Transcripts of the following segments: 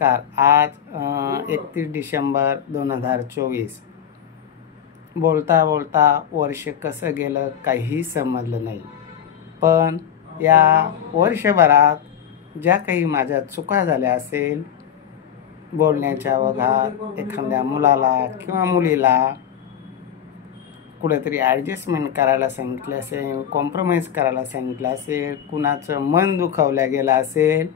नमस्कार. आज 31 डिसेंबर 2024. बोलता बोलता वर्ष कसं गेलं काहीही समजलं नाही. पण या वर्षभरात ज्या काही माझ्या चुका झाल्या असेल, बोलण्याच्या ओघात एखाद्या मुलाला किंवा मुलीला कुठेतरी ॲडजस्टमेंट करायला सांगितलं असेल, कॉम्प्रोमाइज करायला सांगितलं असेल, कुणाचं मन दुखावलं गेलं असेल,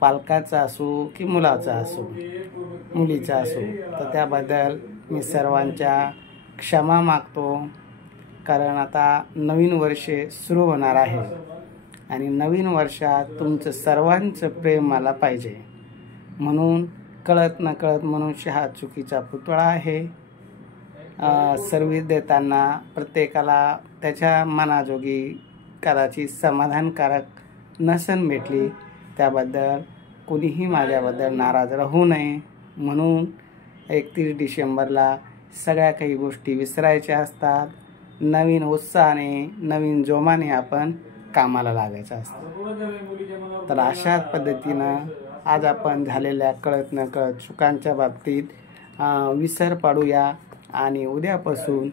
पालकाचा असो की मुलाचा असो, मुलीचा असो, तर त्याबद्दल मी सर्वांच्या क्षमा मागतो. कारण आता नवीन वर्ष सुरू होणार आहे आणि नवीन वर्षात तुमचं सर्वांचं प्रेम मला पाहिजे. म्हणून कळत नकळत मनुष्य हा चुकीचा पुतळा आहे. सर्व्हिस देताना प्रत्येकाला त्याच्या मनाजोगी कदाचित समाधानकारक नसन भेटली, त्याबद्दल कोणीही माझ्याबद्दल नाराज राहू नये. म्हणून 31 डिसेंबरला सगळ्या काही गोष्टी विसरायच्या असतात. नवीन उत्साहाने नवीन जोमाने आपण कामाला लागायचं असतं. तर अशाच पद्धतीनं आज आपण झालेल्या कळत नकळत चुकांच्या बाबतीत विसर पाडूया आणि उद्यापासून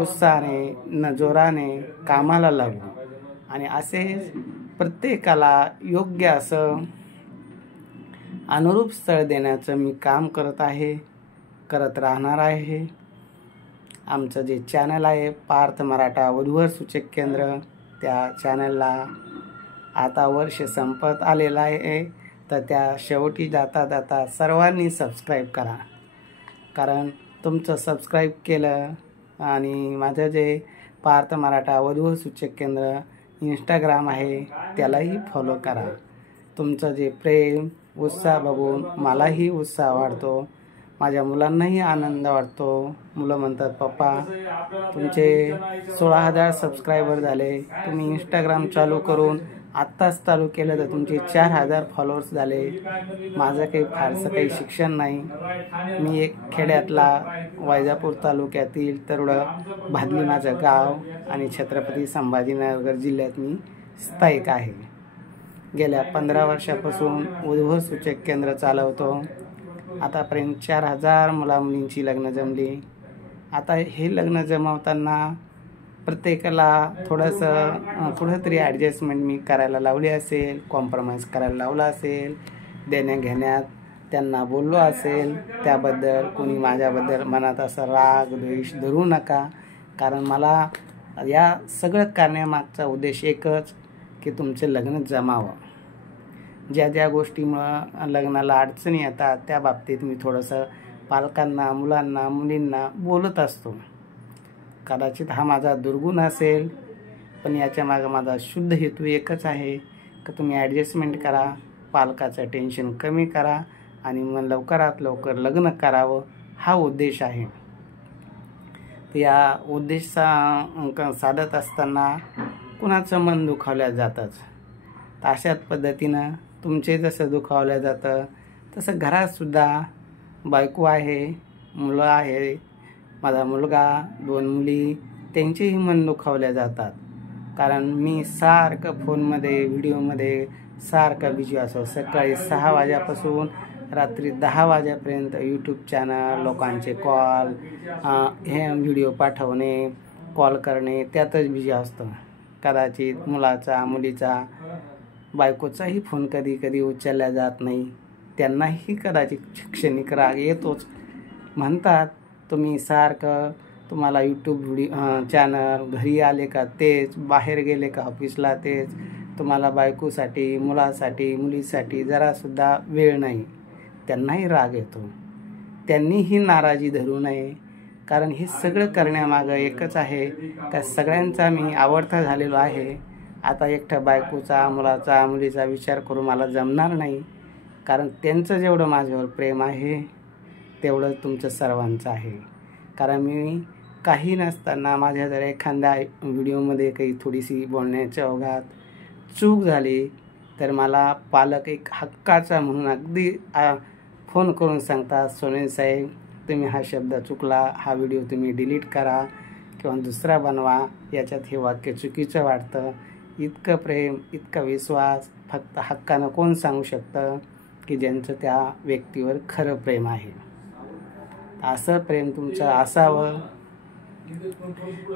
उत्साहाने न जोराने कामाला लागू. आणि असेच प्रत्येकाला योग्य असं अनुरूप स्थळ देण्याचं मी काम करत राहणार आहे. आमचं जे चॅनल आहे पार्थ मराठा वधूवर सूचक केंद्र, त्या चॅनलला आता वर्ष संपत आलेलं आहे. तर त्या शेवटी जाता जाता सर्वांनी सबस्क्राईब करा. कारण तुमचं सबस्क्राईब केलं आणि माझं जे पार्थ मराठा वधूवर सूचक केंद्र इंस्टाग्राम आहे त्यालाही फॉलो करा. तुमचं जे प्रेम उत्साह बघून मलाही उत्साह वाढतो, माझ्या मुलांनाही आनंद वाटतो. मुलं म्हणतात, पप्पा तुमचे 16,000 सबस्क्रायबर झाले, तुम्ही इंस्टाग्राम चालू करून आत्ताच चालू केलं तर तुमचे 4,000 फॉलोअर्स झाले. माझं काही फारसं काही शिक्षण नाही. मी एक खेड्यातला वैजापूर तालुक्यातील तरुडं भादली माझं गाव आणि छत्रपती संभाजीनगर जिल्ह्यात मी स्थायिक आहे. गेल्या 15 वर्षापासून वधूवर सूचक केंद्र चालवतो. आतापर्यंत 4,000 मुलामुलींची लग्न जमली. आता हे लग्न जमवताना प्रत्येकाला थोडंसं कुठंतरी ॲडजस्टमेंट मी करायला लावली असेल, कॉम्प्रोमाइज करायला लावला असेल, देण्या घेण्यात त्यांना बोललो असेल. त्याबद्दल कोणी माझ्याबद्दल मनात असं राग द्वेष धरू नका. कारण मला या सगळं करण्यामागचा उद्देश एकच की तुमचं लग्न जमावं. ज्या ज्या गोष्टीमुळं लग्नाला अडचणी येतात त्या बाबतीत मी थोडंसं पालकांना, मुलांना, मुलींना बोलत असतो. कदाचित हा माझा दुर्गुण असेल, पण याच्या मागं माझा शुद्ध हेतू एकच आहे की तुम्ही ॲडजस्टमेंट करा, पालकाचं टेन्शन कमी करा आणि मग लवकरात लवकर लग्न करावं, हा उद्देश आहे. या उद्देश साधत असताना कुणाचं मन दुखावल्या जातंच. तर अशाच पद्धतीनं तुमचे जसं दुखावलं जातं तसं घरातसुद्धा बायको आहे, मुलं आहे, माझा मुलगा, 2 मुली, त्यांचेही मन दुखावल्या जातात. कारण मी सारखं फोनमध्ये व्हिडिओमध्ये सारखं बिझी असो. सकाळी 6 वाजेपासून रात्री 10 वाजेपर्यंत यूट्यूब चॅनल, लोकांचे कॉल, हे व्हिडिओ पाठवणे, कॉल करणे, त्यातच बिझी असतो. कदाचित मुलाचा, मुलीचा, बायकोचाही फोन कधी कधी उचलला जात नाही. त्यांनाही कदाचित शैक्षणिक राग येतोच. म्हणतात, तुम्ही सारखं तुम्हाला यूट्यूब व्हिडिओ चॅनल, घरी आले का तेच, बाहेर गेले का ऑफिसला तेच, तुम्हाला बायकोसाठी, मुलासाठी, मुलीसाठी जरासुद्धा वेळ नाही. त्यांनाही राग येतो. त्यांनीही नाराजी धरू नये. कारण हे सगळं करण्यामागं एकच आहे का सगळ्यांचा मी आवडता झालेलो आहे. आता एकटं बायकोचा, मुलाचा, मुलीचा विचार करून मला जमणार नाही. कारण त्यांचं जेवढं माझ्यावर प्रेम आहे तेवढं तुमचं सर्वांचं आहे. कारण मी काही नसताना माझ्या जर एखाद्या व्हिडिओमध्ये काही थोडीशी बोलण्याच्या ओघात चूक झाली तर मला पालक एक हक्काचा म्हणून अगदी फोन करून सांगतात, सोनेल साहेब तुम्ही हा शब्द चुकला, हा व्हिडिओ तुम्ही डिलीट करा किंवा दुसरा बनवा, याच्यात हे वाक्य चुकीचं वाटतं. इतकं प्रेम, इतका विश्वास फक्त हक्कानं कोण सांगू शकतं. की ज्यांचं त्या व्यक्तीवर खरं प्रेम आहे. असं प्रेम तुमचं असावं.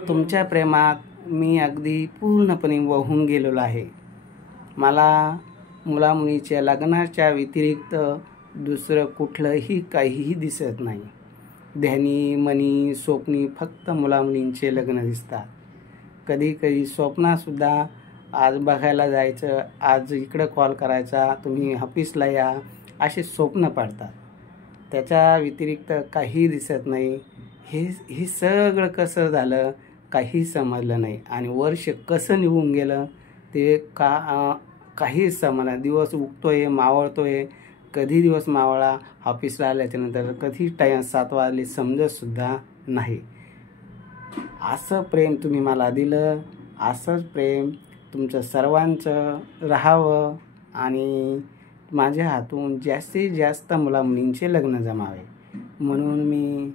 तुमच्या प्रेमात मी अगदी पूर्णपणे वाहून गेलेलो आहे. मला मुलामुलीच्या लग्नाच्या व्यतिरिक्त दुसरं कुठलंही काहीही दिसत नाही. ध्यानी मनी स्वप्नी फक्त मुलामुलींचे लग्न दिसतात. कधी कधी स्वप्नातसुद्धा आज बघायला जायचं, आज इकडं कॉल करायचा, तुम्ही ऑफिसला या, असे स्वप्न पडतात. त्याच्या व्यतिरिक्त काही दिसत नाही. हे सगळं कसं झालं काही समजलं नाही. आणि वर्ष कसं निघून गेलं ते काही समजलं. दिवस उगतोय मावळतोय, कधी दिवस मावळा ऑफिसला आल्याच्यानंतर, कधी 7 वाजले समजतसुद्धा नाही. असं प्रेम तुम्ही मला दिलं. असंच प्रेम तुमचं सर्वांचं राहावं आणि माझ्या हातून जास्तीत जास्त मुलामुलींचे लग्न जमावे म्हणून मी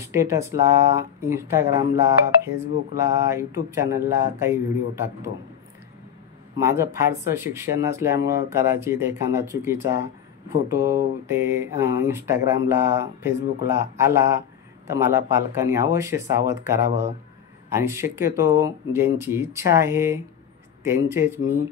स्टेटसला, इंस्टाग्रामला, फेसबुकला, यूट्यूब चॅनलला काही व्हिडिओ टाकतो. माझं फारसं शिक्षण नसल्यामुळं कदाचित एखादा चुकीचा फोटो ते इंस्टाग्रामला, फेसबुकला आला तर मला पालकांनी अवश्य सावध करावं. आणि शक्यतो ज्यांची इच्छा आहे त्यांचेच मी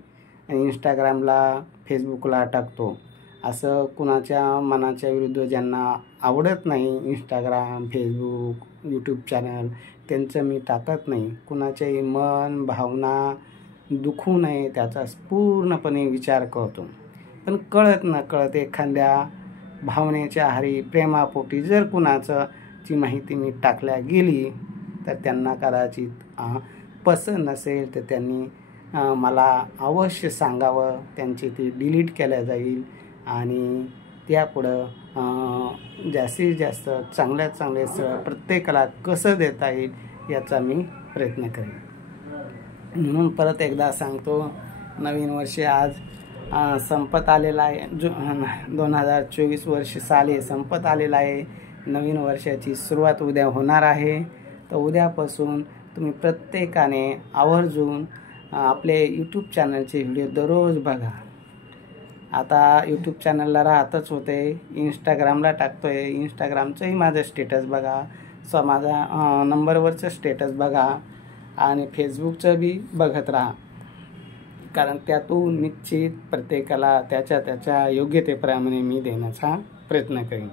इंस्टाग्रामला, फेसबुकला टाकतो. असं कुणाच्या मनाच्या विरुद्ध ज्यांना आवडत नाही इंस्टाग्राम, फेसबुक, यूट्यूब चॅनल त्यांचं मी टाकत नाही. कुणाचेही मन, भावना दुखू नये त्याचा पूर्णपणे विचार करतो. पण कळत नकळत एखाद्या भावनेच्या आहारी, प्रेमापोटी जर कुणाचं ची माहिती मी टाकल्या गेली तर त्यांना कदाचित पसंत नसेल तर त्यांनी मला अवश्य सांगावं. त्यांची ती डिलीट केल्या जाईल आणि त्यापुढं जास्तीत जास्त चांगल्यात चांगले प्रत्येकाला कसं देता येईल याचा मी प्रयत्न करेन. म्हणून परत एकदा सांगतो, नवीन वर्ष आज संपत आलेला आहे. 2024 वर्ष साली संपत आलेला आहे. नवीन वर्षाची सुरुवात उद्या होणार आहे. तर उद्यापासून तुम्ही प्रत्येकाने आवर्जून आपले यूट्यूब चॅनलचे व्हिडिओ दररोज बघा. आता यूट्यूब चॅनलला राहतच होते, इंस्टाग्रामला टाकतो आहे. इंस्टाग्रामचंही माझं स्टेटस बघा, माझा नंबरवरचं स्टेटस बघा आणि फेसबुकचं बी बघत राहा. कारण त्यातून निश्चित प्रत्येकाला त्याच्या योग्यतेप्रमाणे मी देण्याचा प्रयत्न करेन.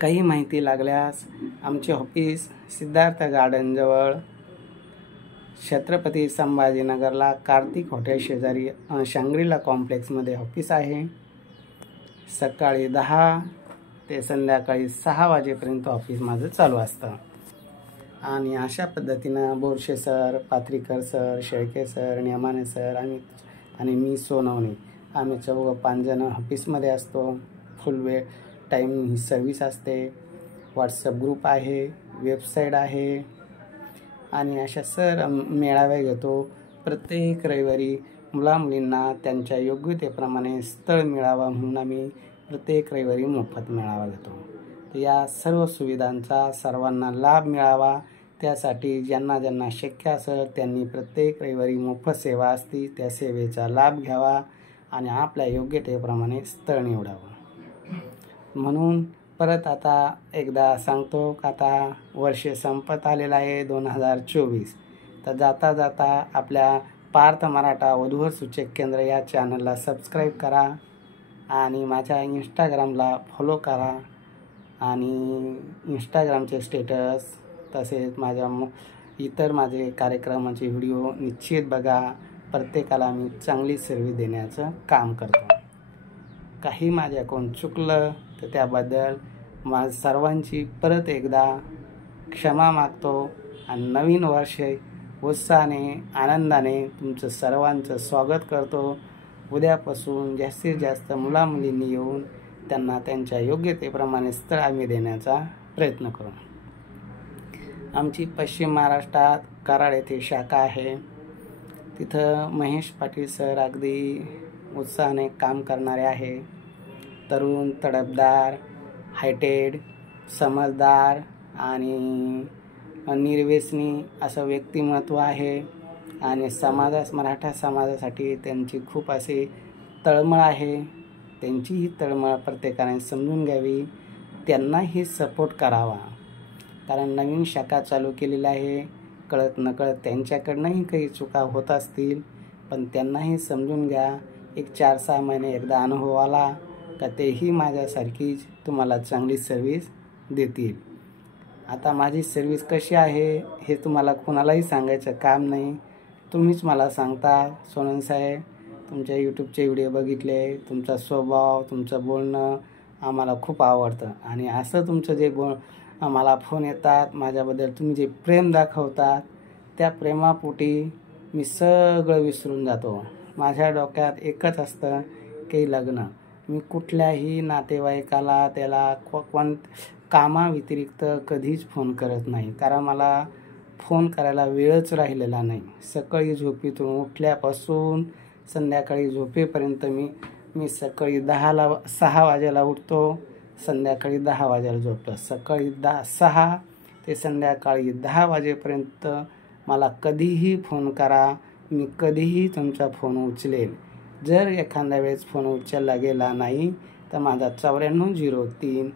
काही माहिती लागल्यास आमचे ऑफिस सिद्धार्थ गार्डनजवळ छत्रपती संभाजीनगरला कार्तिक हॉटेल शेजारी शांग्रीला कॉम्प्लेक्समध्ये ऑफिस आहे. सकाळी 10 ते संध्याकाळी 6 वाजेपर्यंत ऑफिस माझं चालू असतं. आणि अशा पद्धतीनं Borshe sir, Patrikar sir, Shelke sir, Nemane sir आणि मी सोनवणे आम्ही 4-5 जण ऑफिसमध्ये असतो. फुल वेळ टाईम ही सर्विस असते. व्हॉट्सअप ग्रुप आहे, वेबसाईट आहे आणि अशा मेळावे घेतो. प्रत्येक रविवारी मुलामुलींना त्यांच्या योग्यतेप्रमाणे स्थळ मिळावा म्हणून आम्ही प्रत्येक रविवारी मोफत मेळावा घेतो. तर या सर्व सुविधांचा सर्वांना लाभ मिळावा त्यासाठी ज्यांना शक्य असेल त्यांनी प्रत्येक रविवारी मोफत सेवा असते त्या सेवेचा लाभ घ्यावा आणि आपल्या योग्यतेप्रमाणे स्थळ निवडावं. म्हणून परत आता एकदा सांगतो का आता वर्ष संपत आलेलं आहे 2024. तर जाता जाता आपल्या पार्थ मराठा वधूवर सूचक केंद्र या चॅनलला सबस्क्राईब करा आणि माझ्या इंस्टाग्रामला फॉलो करा आणि इंस्टाग्रामचे स्टेटस तसेच इतर माझे कार्यक्रमाचे व्हिडिओ निश्चित बघा. प्रत्येकाला मी चांगली सर्व्हिस देण्याचं काम करतो. काही माझ्याकडून चुकलं तर त्याबद्दल सर्वांची परत एकदा क्षमा मागतो आणि नवीन वर्ष उत्साहाने, आनंदाने तुमचं सर्वांचं स्वागत करतो. उद्यापासून जास्तीत जास्त मुलामुलींनी येऊन त्यांना त्यांच्या योग्यतेप्रमाणे स्थळ आम्ही देण्याचा प्रयत्न करू. आमची पश्चिम महाराष्ट्रात कराड येथे शाखा आहे. तिथं महेश पाटील सर अगदी उत्साहाने काम करणारे आहे. तरुण, तडफदार, हायटेड, समजदार आणि निर्व्यसनी असं व्यक्तिमत्व आहे आणि मराठा समाजासाठी त्यांची खूप अशी तळमळ आहे. त्यांचीही तळमळ प्रत्येकाने समजून घ्यावी, त्यांनाही सपोर्ट करावा. कारण नवीन शाखा चालू केलेली आहे. कळत नकळत त्यांच्याकडनंही काही चुका होत असतील, पण त्यांनाही समजून घ्या. एक 4-6 महिने एकदा अनुभव आला का तेही माझ्यासारखीच तुम्हाला चांगली सर्विस देतील. आता माझी सर्विस कशी आहे हे तुम्हाला कोणालाही सांगायचं काम नाही. तुम्हीच मला सांगता, सोनन साहेब तुमच्या यूट्यूबचे व्हिडिओ बघितले, तुमचा स्वभाव, तुमचं बोलणं आम्हाला खूप आवडतं. आणि असं तुमचं जे आम्हाला फोन येतात, माझ्याबद्दल तुम्ही जे प्रेम दाखवतात, त्या प्रेमापोटी मी सगळं विसरून जातो. माझ्या डोक्यात एकच असतं की लग्न. मी कुठल्याही नातेवाईकाला त्याला कामाव्यतिरिक्त कधीच फोन करत नाही, कारण मला फोन करायला वेळच राहिलेला नाही. सकाळी झोपेतून उठल्यापासून संध्याकाळी झोपेपर्यंत मी सकाळी 6 वाजेला उठतो, संध्याकाळी 10 वाजेला झोपतो. सकाळी 6 ते संध्याकाळी 10 वाजेपर्यंत मला कधीही फोन करा, मी कधीही तुमचा फोन उचलेल. जर एखाद्या वेळेस फोन उचलला गेला नाही तर माझा 9403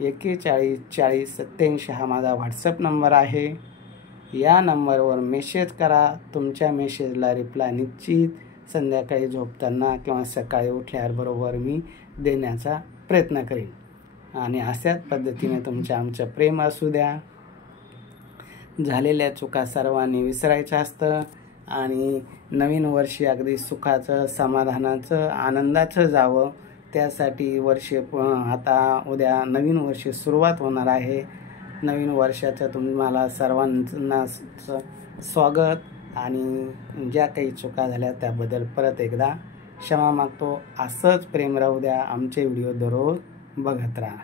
41 40 87 हा माझा व्हॉट्सअप नंबर आहे. या नंबरवर मेसेज करा. तुमच्या मेसेजला रिप्लाय निश्चित संध्याकाळी झोपताना किंवा सकाळी उठल्यावर बरोबर मी देण्याचा प्रयत्न करेन. आणि अशाच पद्धतीने तुमचं आमचं प्रेम असू द्या. झालेल्या चुका सर्वांनी विसरायचं असतं आणि नवीन वर्षी अगदी सुखाचं, समाधानाचं, आनंदाचं जावं. त्यासाठी आता उद्या नवीन वर्ष सुरुवात होणार आहे. नवीन वर्षाचं तुम्हाला सर्वांना स्वागत. आणि ज्या काही चुका झाल्या त्याबद्दल परत एकदा क्षमा मागतो. असंच प्रेम राहू द्या. आमचे व्हिडिओ दररोज बघत राहा.